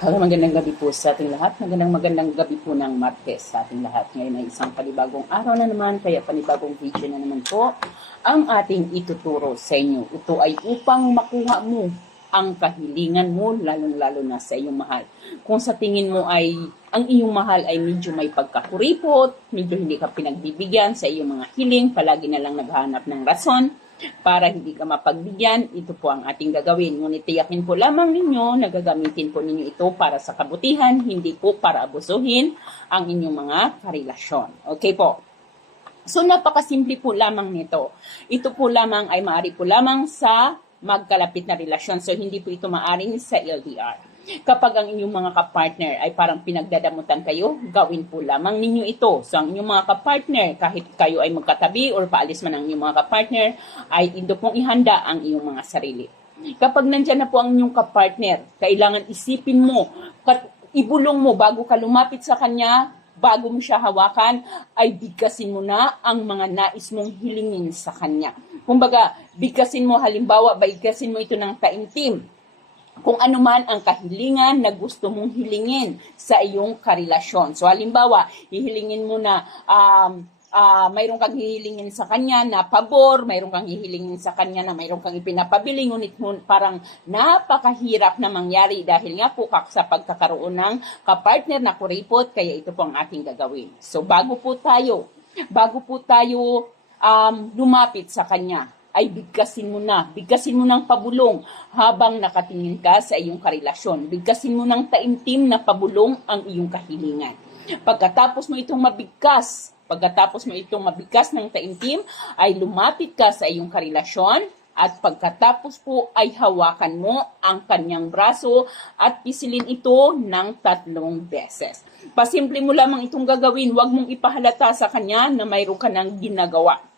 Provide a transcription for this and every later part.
Magandang gabi po sa ating lahat. Magandang magandang gabi po ng Martes sa ating lahat. Ngayon ay isang panibagong araw na naman, kaya panibagong video na naman po ang ating ituturo sa inyo. Ito ay upang makuha mo ang kahilingan mo, lalong-lalo na sa iyong mahal. Kung sa tingin mo ay ang iyong mahal ay medyo may pagkakuripot, medyo hindi ka pinagbibigyan sa iyong mga hiling, palagi na lang naghahanap ng rason, para hindi ka mapagbigyan, ito po ang ating gagawin. Ngunit tiyakin po lamang ninyo na gagamitin po ninyo ito para sa kabutihan, hindi po para abusuhin ang inyong mga karelasyon. Okay po? So napakasimple po lamang nito. Ito po lamang ay maaari po lamang sa magkalapit na relasyon. So hindi po ito maaring sa LDR. Kapag ang inyong mga kapartner ay parang pinagdadamutan kayo, gawin po lamang ninyo ito. So ang inyong mga kapartner, kahit kayo ay magkatabi or paalis man ang inyong mga kapartner, ay indo pong ihanda ang iyong mga sarili. Kapag nandyan na po ang inyong kapartner, kailangan isipin mo, ibulong mo bago ka lumapit sa kanya, bago mo siya hawakan, ay bigkasin mo na ang mga nais mong hilingin sa kanya. Kumbaga, bigkasin mo, halimbawa, bigkasin mo ito ng taimtim kung ano man ang kahilingan na gusto mong hilingin sa iyong karelasyon. So halimbawa, hihilingin mo na um, ah, mayroon kang hihilingin sa kanya na pabor, mayroon kang hihilingin sa kanya na mayroon kang ipinapabili, ngunit parang napakahirap na mangyari dahil nga po sa pagkakaroon ng kapartner na kuripot, kaya ito po ang ating gagawin. So bago po tayo, bago po tayo um, lumapit sa kanya, ay bigkasin mo na. Bigkasin mo ng pabulong habang nakatingin ka sa iyong karelasyon. Bigkasin mo ng taimtim na pabulong ang iyong kahilingan. Pagkatapos mo itong mabigkas, pagkatapos mo itong mabigkas ng taimtim, ay lumapit ka sa iyong karelasyon at pagkatapos po ay hawakan mo ang kanyang braso at pisilin ito ng tatlong beses. Pasimple mo lamang itong gagawin, huwag mong ipahalata sa kanya na mayroon ka ng ginagawa.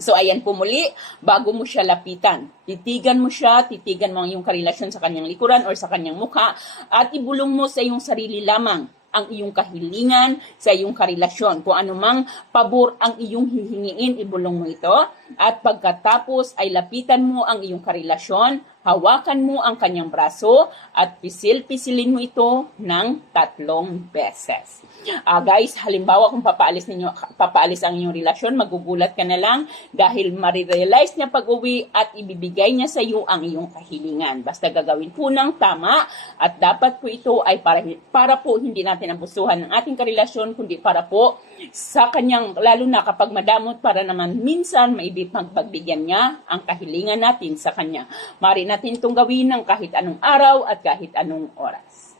So, ayan po muli, bago mo siya lapitan, titigan mo siya, titigan mo ang iyong karelasyon sa kanyang likuran or sa kanyang mukha, at ibulong mo sa iyong sarili lamang ang iyong kahilingan sa iyong karelasyon. Kung anumang pabor ang iyong hihingiin, ibulong mo ito. At pagkatapos ay lapitan mo ang iyong karelasyon, hawakan mo ang kanyang braso, at pisil-pisilin mo ito ng tatlong beses. Ah, guys, halimbawa kung papaalis ninyo papaalis ang inyong relasyon, magugulat ka na lang dahil marirealize niya pag-uwi at ibibigay niya sa iyo ang iyong kahilingan. Basta gagawin po ng tama at dapat po ito ay para para po hindi natin abusuhan ng ating karelasyon kundi para po sa kanyang lalo na kapag madamot para naman minsan maibig magpagbigyan niya ang kahilingan natin sa kanya. Mari natin itong gawin ng kahit anong araw at kahit anong oras.